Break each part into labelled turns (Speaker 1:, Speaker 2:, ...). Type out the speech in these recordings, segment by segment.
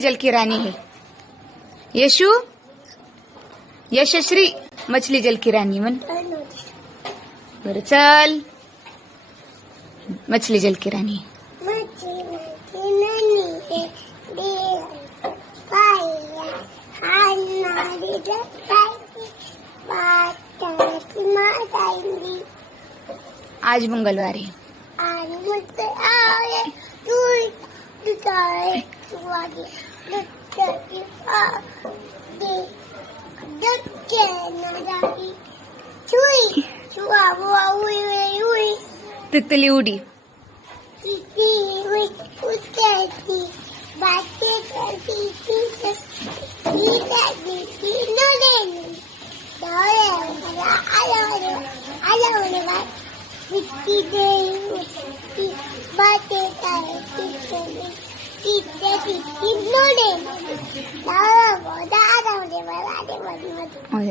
Speaker 1: जल की रानी है। यशु यशश्री मछली जल की रानी म्हण बरं चल। मछली जल की रानी आज मंगलवार आहे
Speaker 2: തിത്തലി ഓടി തിത്തലി ഓടി ഉത്തേജ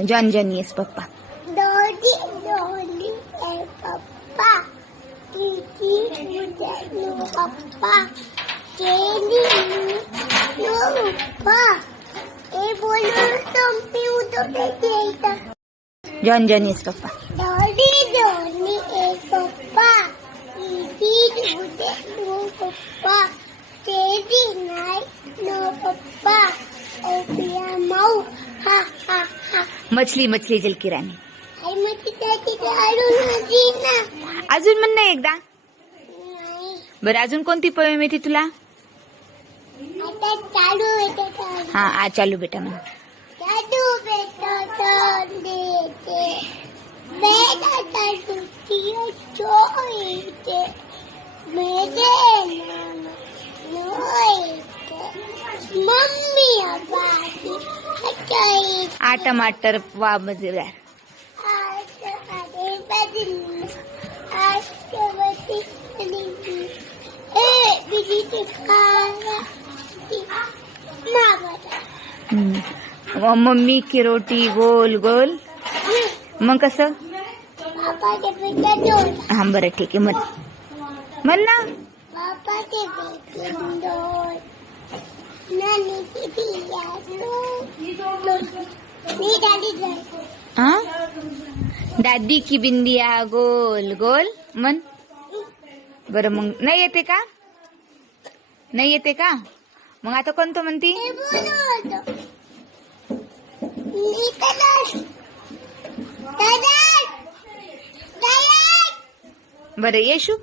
Speaker 1: John, John, yes, Papa.
Speaker 2: Dodi Dodi and Papa. Titi, you Papa. Jenny, no Papa. Evolution, sampai udah berjaya.
Speaker 1: John, John, yes, Papa.
Speaker 2: Dodi Dodi and Papa. Titi, you Papa. Jenny, no Papa. Open mau. Ha, ha, ha.
Speaker 1: मछली मछली जल की राणी अजून म्हण ना एकदा.
Speaker 2: नाही.
Speaker 1: बरं अजून कोणती पोयम येते तुला? हा आ चालू बेटा म्हण.
Speaker 2: मेरे मम्मी आबादी हटाई
Speaker 1: आ टमाटर वा मजेदार
Speaker 2: आज आगे बदली आज बदली बदली। ए बिजी के खाना। मामा
Speaker 1: हम्म. व मम्मी की रोटी गोल गोल। मग कसं?
Speaker 2: पापा के बेटा दोन।
Speaker 1: हा बरं ठीक आहे म्हण म्हण ना हा? दादी की बिंदिया गोल गोल मन. बरं मग नाही येते का? नाही येते का? मग आता कोणतं म्हणती? बरं येशू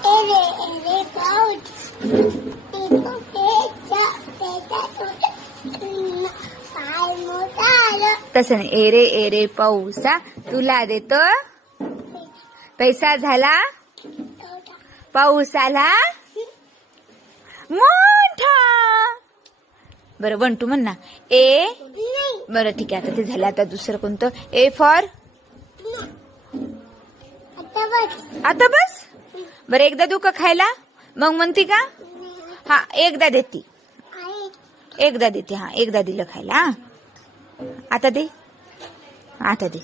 Speaker 2: एरे एरे पाऊच टिपो पेचा पेचा तुझा पाय मोठा आलं
Speaker 1: तसं एरे एरे पाऊसा तुला देतो. पैसा झाला? पाऊस आला मोठा. बरं वन टू म्हण ना. ए? बरं ठीक आहे आता ते झालं. आता दुसरं कोणतं? A for?
Speaker 2: आता बस.
Speaker 1: आता बस? बरं एकदा का खायला. मग म्हणती का? हा एकदा देती. एकदा देते हा एकदा दिलं खायला हा. आता दे. आता दे.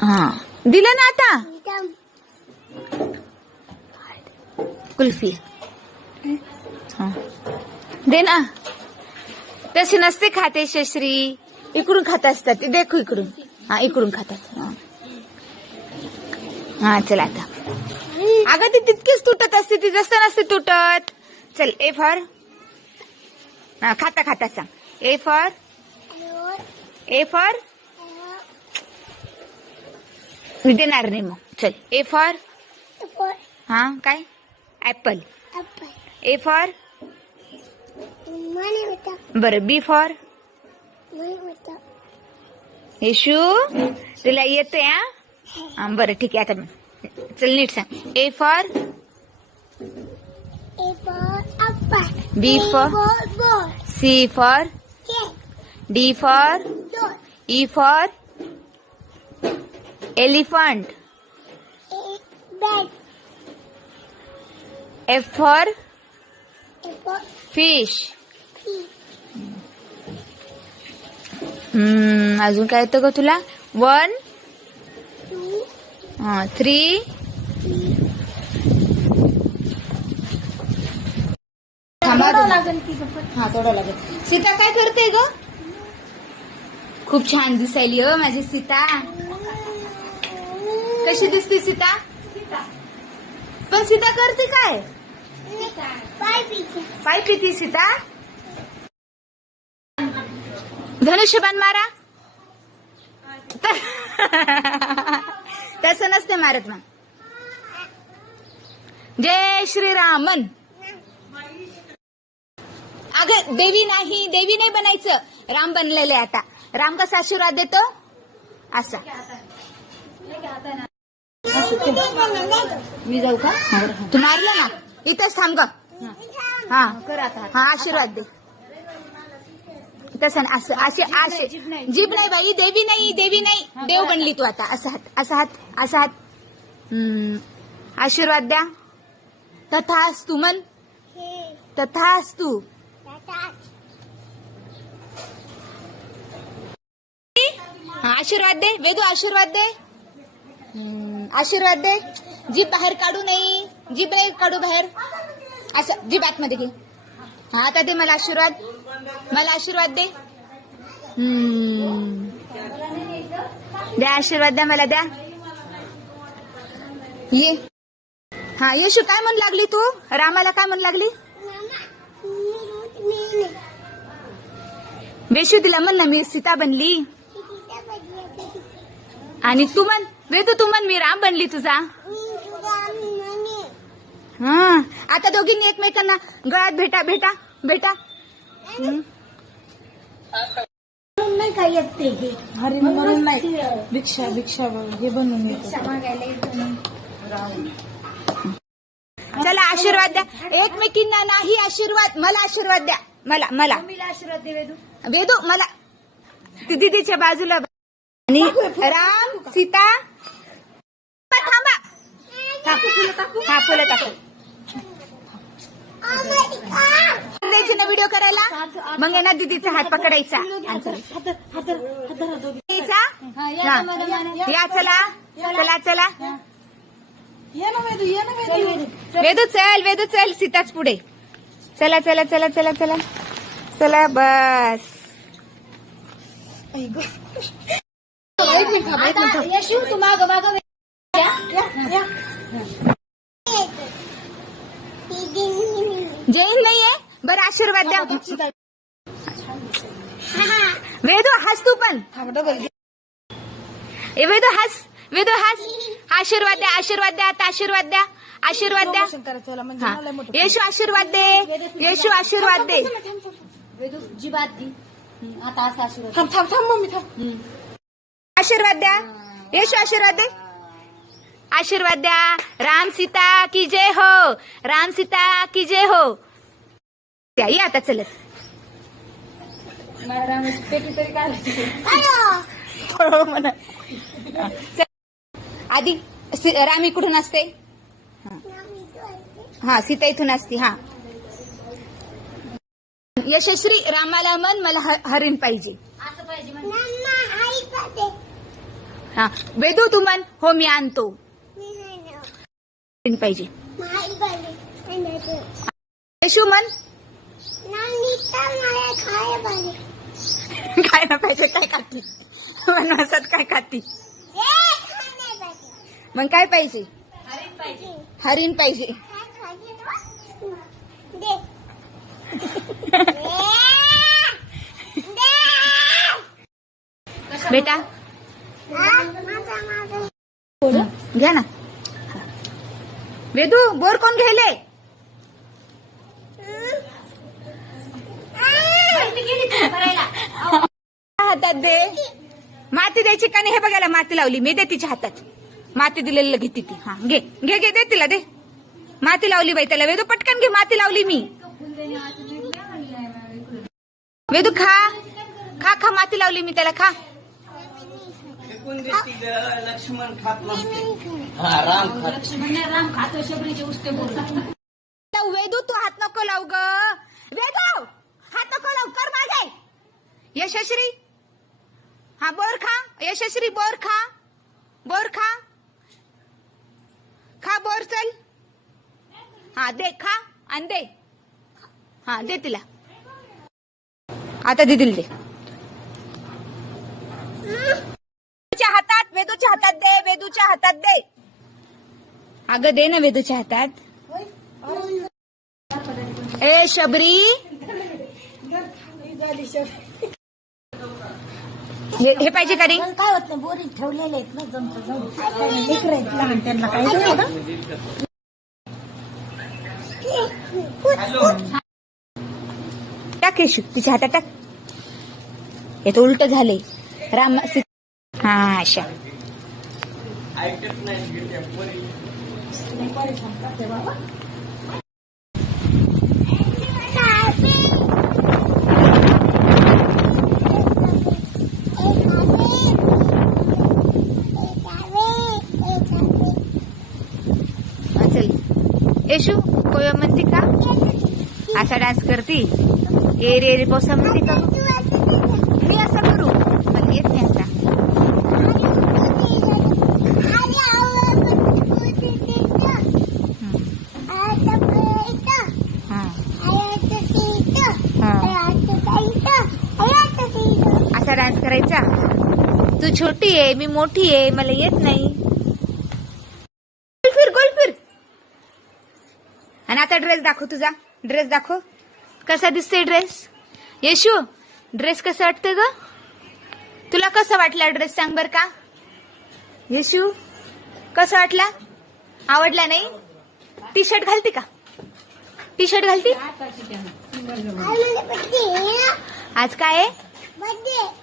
Speaker 1: हा. दिलं ना आता? कुल्फी. हा. दे ना. तशी नसते खाते शश्री इकडून खात असतात. ते देखो इकडून. हा इकडून खातात. हा. हा चल आता. अगं ती तितकीच तुटत असते. ती जास्त नसते तुटत. चल ए फार. खाता खाता सांग. A for A for me देणार नाही मग. चल. ए फॉर हा काय? ऍपल ए फॉर बरं बी फॉर येशू तुला येतोय हा? हा, बरं ठीक आहे आता चल नीट सांग. A for for?
Speaker 2: Ball ball
Speaker 1: C for
Speaker 2: D
Speaker 1: for for
Speaker 2: दोन
Speaker 1: E for elephant
Speaker 2: a
Speaker 1: fish हम्म अजून काय येतं ग तुला? वन थ्री
Speaker 2: थ्री
Speaker 1: थांबा
Speaker 3: लागेल
Speaker 1: हा तोडावं लागेल. सीता काय करते ग? खूप छान दिसायली हो माझी सीता. कशी दिसते सीता? पण सीता करते काय?
Speaker 3: पाय
Speaker 1: पिती सीता. धनुष्यबाण मारा. तसं नसते मारत मग. जय श्रीरामन. अगं देवी नाही देवी नाही बनायचं. राम बनलेले आता. राम कसा आशीर्वाद देतो? असा. मी जाऊ का? तू मारलं ना? इथंच थांब ग. हा. हा आशीर्वाद दे. तसं असं असे असे. जीभ नाही बाई देवी नाही देवी नाही. देव बनली तू आता. असा हात असा हात असा हात. आशीर्वाद द्या. तथास तू मन तथास तू हा आशीर्वाद दे. वेदू आशीर्वाद दे. आशीर्वाद दे. जीप बाहेर काढू नाही जीप नाही काढू बाहेर. असं जीप आतमध्ये घे. हा आता दे मला आशीर्वाद. मला आशीर्वाद दे. द्या आशीर्वाद द्या मला द्या. ये. हा येशू काय म्हणू लागली तू? रामाला काय म्हणू लागली? वेशू तिला म्हण ना मी सीता बनली. आणि तू म्हण वेदू तू म्हण मी राम बनली तुझा. हा आता दोघींनी एकमेकांना गळ्यात भेटा भेटा भेटा. हम्म.
Speaker 3: नाही काय येत ते हे
Speaker 4: हरी म्हणून नाही भिक्षा भिक्षा हे बनवून येतो.
Speaker 1: चला आशीर्वाद द्या. एकमेकींना नाही आशीर्वाद मला आशीर्वाद द्या. मला मला.
Speaker 3: आशीर्वाद दे वेदू.
Speaker 1: वेदू मला. ती दीदीच्या बाजूला आणि राम सीता. थांबा टाकू फुलं टाकू. द्यायची ना व्हिडिओ करायला? मग आहे ना दीदीचा हात पकडायचा. द्यायचा? हा. या चला. चला. चला
Speaker 4: वेदू
Speaker 1: चल वेदू चल सीताच पुढे. चला चला चला चला चला. चला बस.
Speaker 3: यशू तू माग माग
Speaker 1: जैन नाहीये बरं आशीर्वाद द्या वेदू हस तू पण। ए वेदू हस वेदू हस। आशीर्वाद द्या आशीर्वाद द्या आता आशीर्वाद द्या आशीर्वाद द्या। हा. येशू आशीर्वाद दे येशू आशीर्वाद दे.
Speaker 3: वेदू जीवात दी आता असा आशीर्वाद
Speaker 4: थांब थांब थांब मम्मी थांब.
Speaker 1: आशीर्वाद द्या. येशू आशीर्वाद दे. आशीर्वाद द्या. राम सीता की जय हो. राम सीता की जय हो. द्या ये आता चलत. म्हणा. चल. आधी सी- राम कुठून असते? हा सीता इथून असते हा. यशस्वी रामाला मन मला ह- हरिण पाहिजे.
Speaker 3: असं पाहिजे म्हणजे
Speaker 1: हा. वेदू तू मन हो मी आणतो. पाहिजे. यशू मन काय ना पाहिजे. काय खाती? वनवासात काय खाती? मग काय पाहिजे? हरिण पाहिजे. बेटा घ्या ना. वेदू बोर कोण घ्यायले? हातात दे. माती द्यायची का नाही हे बघायला माती लावली. मी दे तिच्या हातात. माती दिलेलं घेते ती. हा घे. घे घे दे तिला दे. माती लावली बाई त्याला. वेदू पटकन घे माती लावली मी. वेदू खा. खा खा माती लावली मी त्याला. खा.
Speaker 5: लक्ष्मण खात नसते. हा राम खात.
Speaker 3: राम खातो शबरीचे उष्टे बोलतात.
Speaker 1: लाव, वेदू तू हात नको लाव ग. वेदू हात नको लाव कर मागे. यशस्वी हा बोर खा. यशस्वी बोर खा. बोर खा. खा बोर चल. हा दे खा आणि दे. हा दे तिला. आता दिदील दे वेदूच्या हातात दे वेदूच्या हातात दे. अगं दे ना वेदूच्या हातात. ए शबरी. हे पाहिजे का रे?
Speaker 3: काय होत नाही बोरी ठेवलेले आहेत ना जमत आहेत लहान त्यांना काय
Speaker 1: टाक येशू तिच्या हातात टाक. हे तर उलट झाले राम हा अशा.
Speaker 5: ऐकत नाही त्या पोरी.
Speaker 1: हा, बाबा येशू कोय म्हणते का असा डान्स करती. ए रे रे पोसा म्हणते का मी असं करू. पण येत नाही असा हा, असा डान्स करायचा तू छोटी आहे मी मोठी आहे मला येत नाही. गोल फिर गोल फिर. आणि आता ड्रेस दाखव तुझा. ड्रेस दाखव. कसा दिसतोय ड्रेस येशू ड्रेस कसा वाटतं ग? तुला कसा वाटला ड्रेस सांग बर का? येशू कसा वाटला? आवडला नाही? टी शर्ट घालते का? टी शर्ट घालते? आज काय आहे?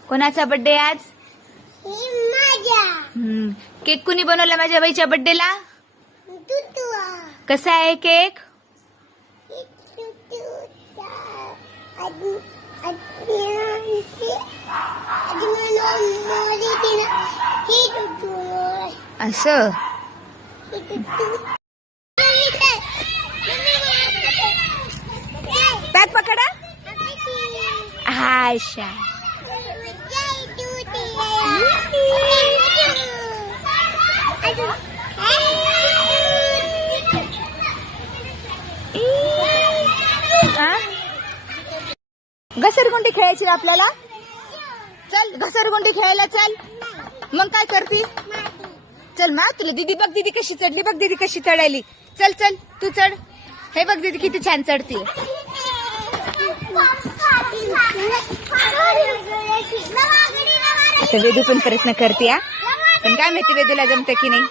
Speaker 1: कोणाचा बर्थडे आज? हम्म. केक कुणी बनवला माझ्या बाईच्या बर्थडेला कसा आहे केक? असं? पॅक पकडा. हा अशा घसरगुंडी खेळायची आपल्याला? चल घसरगुंडी खेळायला चल. मग काय करती? चल मा तुला. दीदी बघ दिदी कशी चढली बघ दिदी कशी चढायली. चल चल तू चढ. हे बघ दीदी किती छान चढती आता वेदू पण प्रयत्न करते पण काय माहिती वेदूला जमतं की नाही.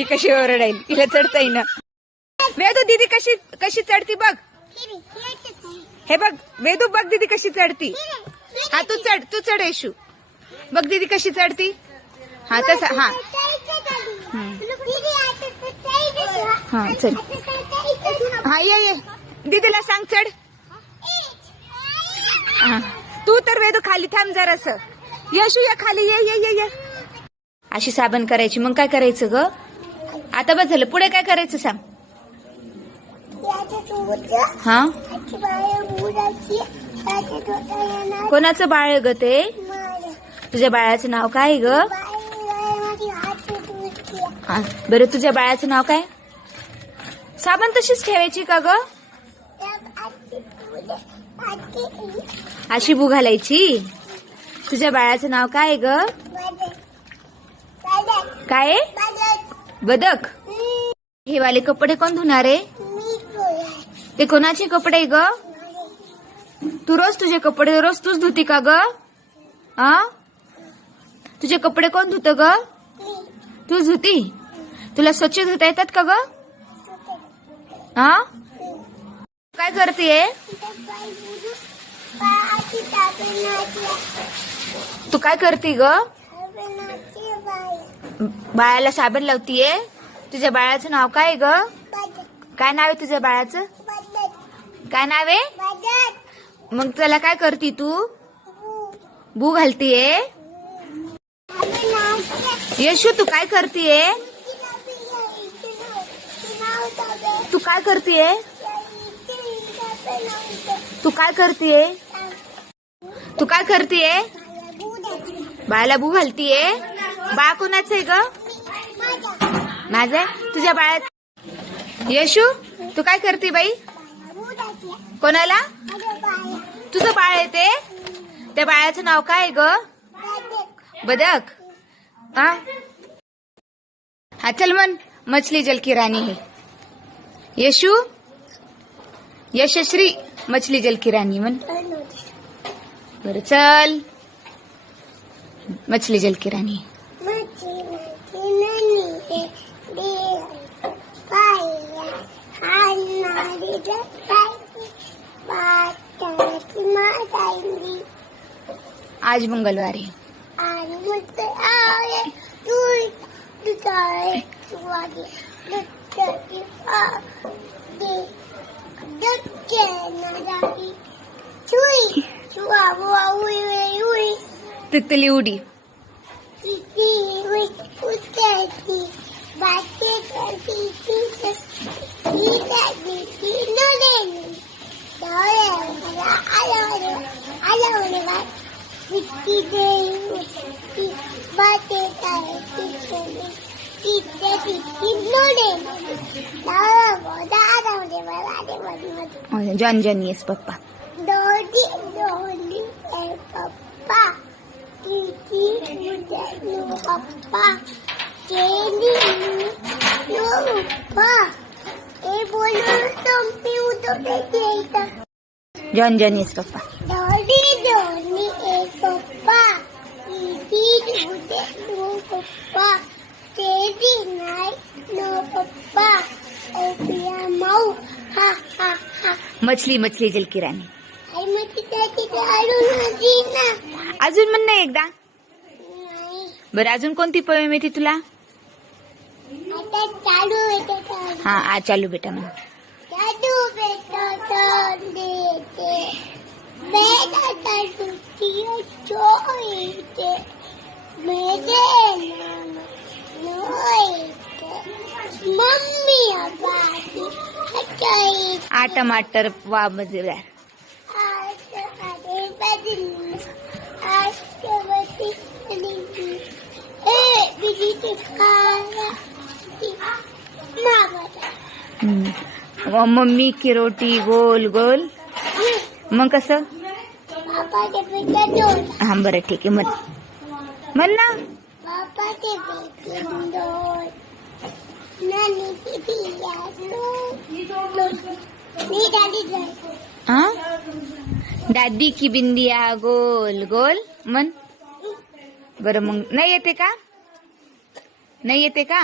Speaker 1: ही कशी ओरडाईल? हिला चढता येईना. वेदू दीदी कशी कशी चढती बघ. हे बघ वेदू बघ दीदी कशी चढती. हा तू चढ तू चढ येशू. बघ दीदी कशी चढती. हा तसा हा. हा चल. हा ये ये. दीदीला सांग चढ. हा. तू तर वेदू खाली थांब जरास. यशू या खाली ये ये ये ये. अशी साबण करायची. मग काय करायचं ग? आता बस झालं. पुढे काय करायचं सांग. हा? कोणाचं बाळ आहे ग ते? तुझ्या बाळाचं नाव काय आहे ग? बरं तुझ्या बाळाचं नाव काय? साबण तशीच ठेवायची का ग? अशी बू घालायची? तुझ्या बाळाचं नाव काय आहे ग? काय बदक हे वाले कपडे कोण धुणार आहे? ते कोणाचे कपडे ग? तू रोज तुझे कपडे रोज तूच धुती का ग? हा तुझे कपडे कोण धुत ग? तू धुती. तुला स्वच्छ धुता येतात का ग? हा काय करते तू काय करते ग? बाळाला साबण लावतीये? तुझ्या बाळाचं नाव काय ग? काय नाव आहे तुझ्या बाळाचं? काय नाव आहे? मग त्याला काय करती तू? बू. घालतीये? यशू तू काय करतीये? तू काय करतीये? तू काय करतीये? तू काय करतीये? बाळाला बू घालतीये? बाळ कोणाचं आहे ग? माझं? तुझ्या बाळात यशू तू काय करते बाई? कोणाला? तुझं बाळ आहे ते? त्या बाळाचं नाव काय आहे ग? बदक. हा? हा चल मन मछली जल की राणी है यशू? यशश्री मछली जल की राणी मन बरं चल. मछली जल की राणी आज मंगलवार आहे. तितली उडी.
Speaker 2: Oh, bucket and
Speaker 1: John John is Papa.
Speaker 2: Dodi Dodi and Papa. Titi Papa. Mau. Ha, ha, ha.
Speaker 1: मछली मछली जल की राणी अजून म्हण ना एकदा.
Speaker 2: नाही.
Speaker 1: बरं अजून कोणती पोयम येते तुला? हा आ चालू बेटा म्हण
Speaker 2: चालू बेटा देते. बेटा आज आधे बदली आज कवती बदली ए बिजी के खाना मागता
Speaker 1: हम्म. व मम्मी की रोटी गोल गोल। मग कसं
Speaker 2: पापा के बेटा दोन।
Speaker 1: हा बरं ठीक आहे म्हण म्हण ना
Speaker 2: पापा के बेटे दोन। नानी की बिया दोन। मी दादी जाय
Speaker 1: हा? दादी की बिंदिया गोल गोल। म्हण बरं मग नाही येते का? नाही येते का?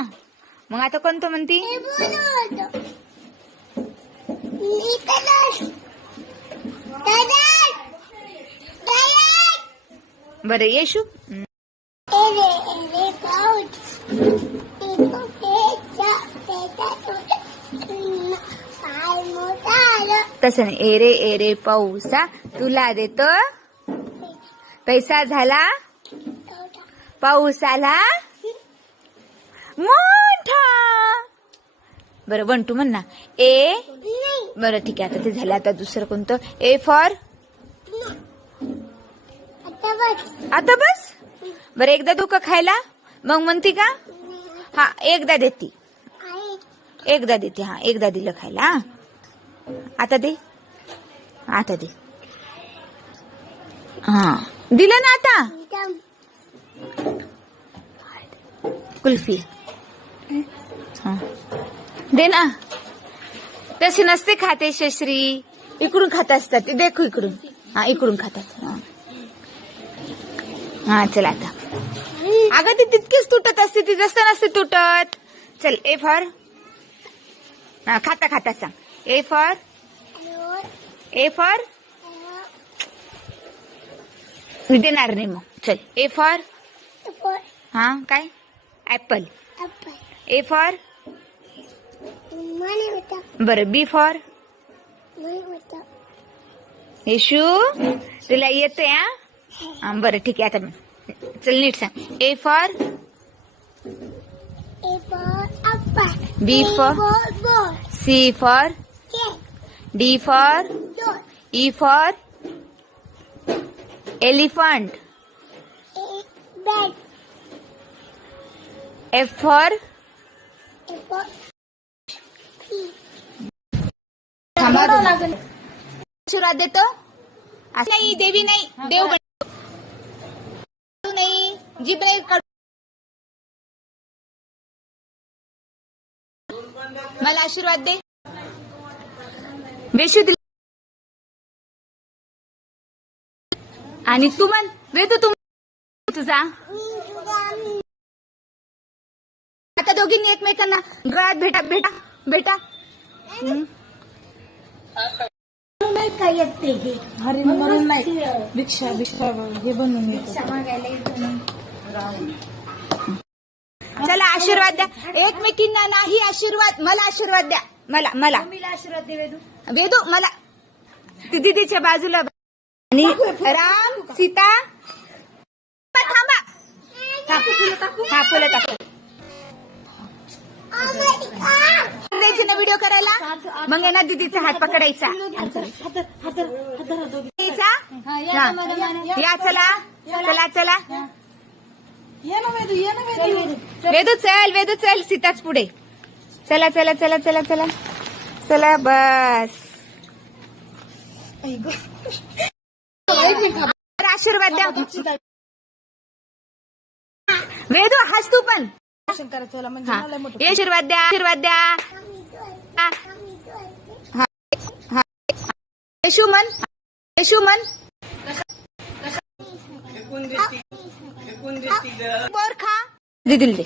Speaker 1: मग आता कोणतं म्हणती? बरं येशू? तसं नाही. एरे एरे पाऊसा तुला देतो. पैसा. झाला. पाऊस आला. मोठा. बरं वन टू म्हण ना. ए बरं ठीक आहे आता ते झालं. आता दुसरं कोणतं? ए फॉर
Speaker 2: आता बस.
Speaker 1: आता बस? बरं एकदा दुखं खायला? मग म्हणती का? हा एकदा देती. एकदा देते हा एकदा दिलं खायला हा. आता दे. आता दे. हा. दिलं ना आता? कुल्फी. दे ना. तशी नसते खाते शश्री इकडून खात असतात ते. देखू इकडून. हा इकडून खातात हा. हा चल आता. अगं ती तितकीच तुटत असते ती. जास्त नसते तुटत. चल ए फॉर. हा खाता खाता सांग. A for. A for. मी देणार नाही मग. चल ए फॉर. हा काय? Apple A for. बरं बी फॉर
Speaker 2: मने होता।
Speaker 1: येशू तुला येते हा हा, बरं ठीक आहे आता चल नीट सांग ए फॉर
Speaker 2: ए फॉर अप्पा
Speaker 1: B
Speaker 2: A
Speaker 1: for?
Speaker 2: For ball
Speaker 1: C for
Speaker 2: K
Speaker 1: D for
Speaker 2: दोन
Speaker 1: E for elephant
Speaker 2: a bat
Speaker 1: F for थांबा दोन. आशीर्वाद देतो. नाही देवी नाही देव नाही जीभ नाही मला आशीर्वाद दे. वेशू दिला आणि तू म्हण वेदू तू तुझा. आता दोघींनी एकमेकांना गळ्यात भेटा भेटा
Speaker 3: नाही काय येत हे?
Speaker 4: हरिण म्हणून नाही. भिक्षा भिक्षा हे बनवून
Speaker 1: चला आशीर्वाद द्या. एकमेकींना नाही आशीर्वाद मला आशीर्वाद द्या. मला मला.
Speaker 3: मम्मीला आशीर्वाद दे वेदू.
Speaker 1: वेदू मला. ती दीदीच्या बाजूला आणि राम सीता. थांबा हा फुलं टाकू द्यायची ना व्हिडिओ करायला? मग आहे ना दीदीचा हात पकडायचा? हा. या चला. चला चला.
Speaker 4: ये ना वेदू ये ना वेदू
Speaker 1: वेदू चल वेदू चल सीताच पुढे. चला चला चला चला चला. चला बस. तर आशीर्वाद द्या. वेदू हस तू पण.
Speaker 4: करायचं म्हणजे
Speaker 1: हा.
Speaker 4: मला मोठं
Speaker 1: ये आशीर्वाद द्या आशीर्वाद द्या. हा. हा. बोरखा येशू दे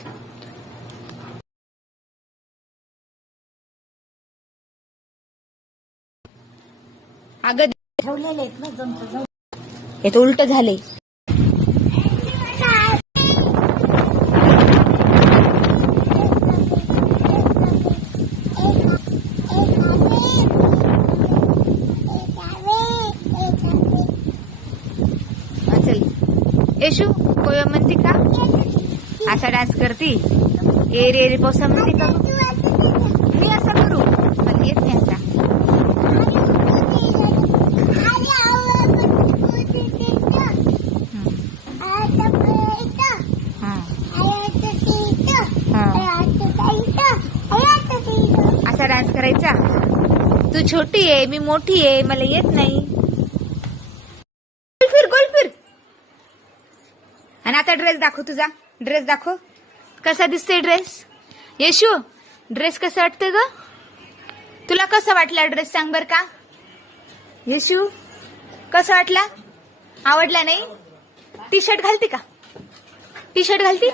Speaker 1: अगं
Speaker 3: ठेवलेले आहेत ना जमत
Speaker 1: हे तर उलट झाले चल येशू कोय म्हणते का? असा डान्स करती. ए रे रे पोसा म्हणते का? मी असं करू मला येत नाही असा. हा. असा डान्स करायचा. तू छोटी आहे मी मोठी आहे मला येत नाही गोल फिर गोल फिर आणि आता ड्रेस दाखव तुझा. ड्रेस दाखव. कसा दिसतोय ड्रेस येशू ड्रेस कसा वाटतं ग? तुला कसा वाटला ड्रेस सांग बर का? येशू. कसा वाटला? आवडला नाही? टी शर्ट घालते? का टी शर्ट घालते